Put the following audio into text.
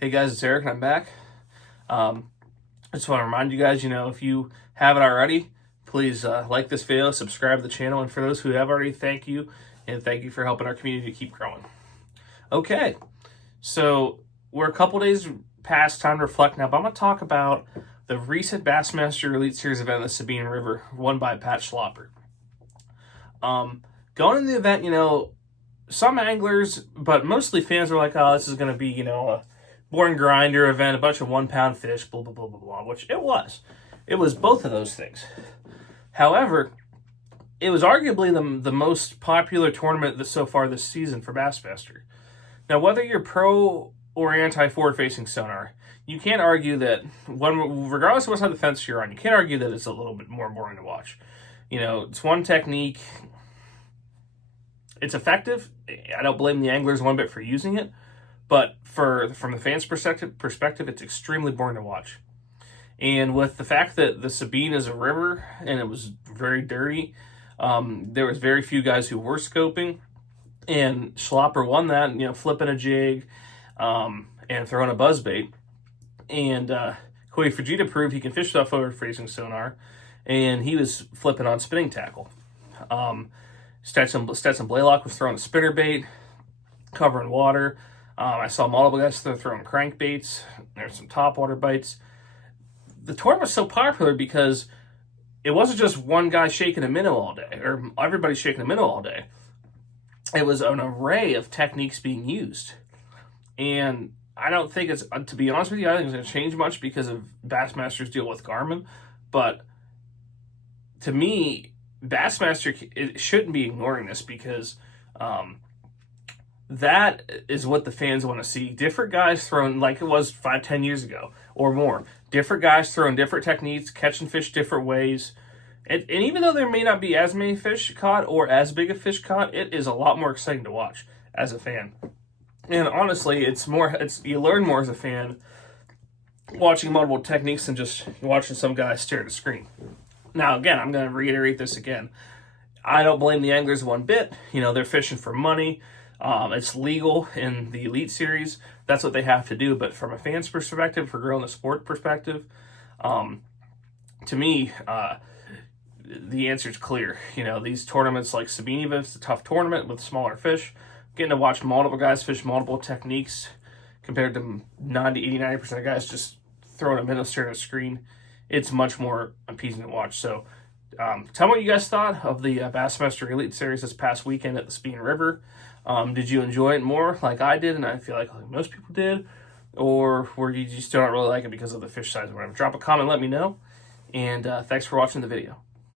Hey guys, it's Eric and I'm back. I just want to remind you guys, if you haven't already, please like this video, subscribe to the channel, and for those who have already, thank you, and thank you for helping our community to keep growing. Okay, so we're a couple days past time to reflect now, but I'm going to talk about the recent Bassmaster Elite Series event in the Sabine River, won by Pat Schlopper. Going into the event, some anglers, but mostly fans, were like, oh, this is going to be, a boring grinder event, a bunch of 1 pound fish, blah, blah, blah, blah, blah, which it was. It was both of those things. However, it was arguably the most popular tournament so far this season for Bassmaster. Now, whether you're pro or anti-forward-facing sonar, you can't argue that, regardless of what side of the fence you're on, you can't argue that it's a little bit more boring to watch. It's one technique. It's effective. I don't blame the anglers one bit for using it. But from the fans' perspective, it's extremely boring to watch. And with the fact that the Sabine is a river and it was very dirty, there was very few guys who were scoping. And Schlopper won that, flipping a jig and throwing a buzzbait. And Koi Fujita proved he can fish without forward-facing sonar, and he was flipping on spinning tackle. Stetson Blaylock was throwing a spinnerbait, covering water. I saw multiple guys throwing crankbaits. There's some topwater bites. The tournament was so popular because it wasn't just one guy shaking a minnow all day, or everybody shaking a minnow all day. It was an array of techniques being used. And I don't think it's, to be honest with you, I don't think it's going to change much because of Bassmaster's deal with Garmin. But to me, Bassmaster shouldn't be ignoring this because that is what the fans want to see. Different guys throwing, like it was 5-10 years ago or more. Different guys throwing different techniques, catching fish different ways. And even though there may not be as many fish caught or as big a fish caught, it is a lot more exciting to watch as a fan. And honestly, you learn more as a fan watching multiple techniques than just watching some guy stare at a screen. Now, again, I'm going to reiterate this again. I don't blame the anglers one bit. They're fishing for money. It's legal in the Elite Series. That's what they have to do. But from a fan's perspective, for growing the sport perspective, to me, the answer is clear. These tournaments like Sabine River, it's a tough tournament with smaller fish. Getting to watch multiple guys fish multiple techniques compared to 90-90% of guys just throwing a minnow straight at a screen, it's much more appeasing to watch. So tell me what you guys thought of the Bassmaster Elite Series this past weekend at the Sabine River. Did you enjoy it more like I did, and I feel like most people did? Or were you still not really like it because of the fish size or whatever? Drop a comment, let me know. And thanks for watching the video.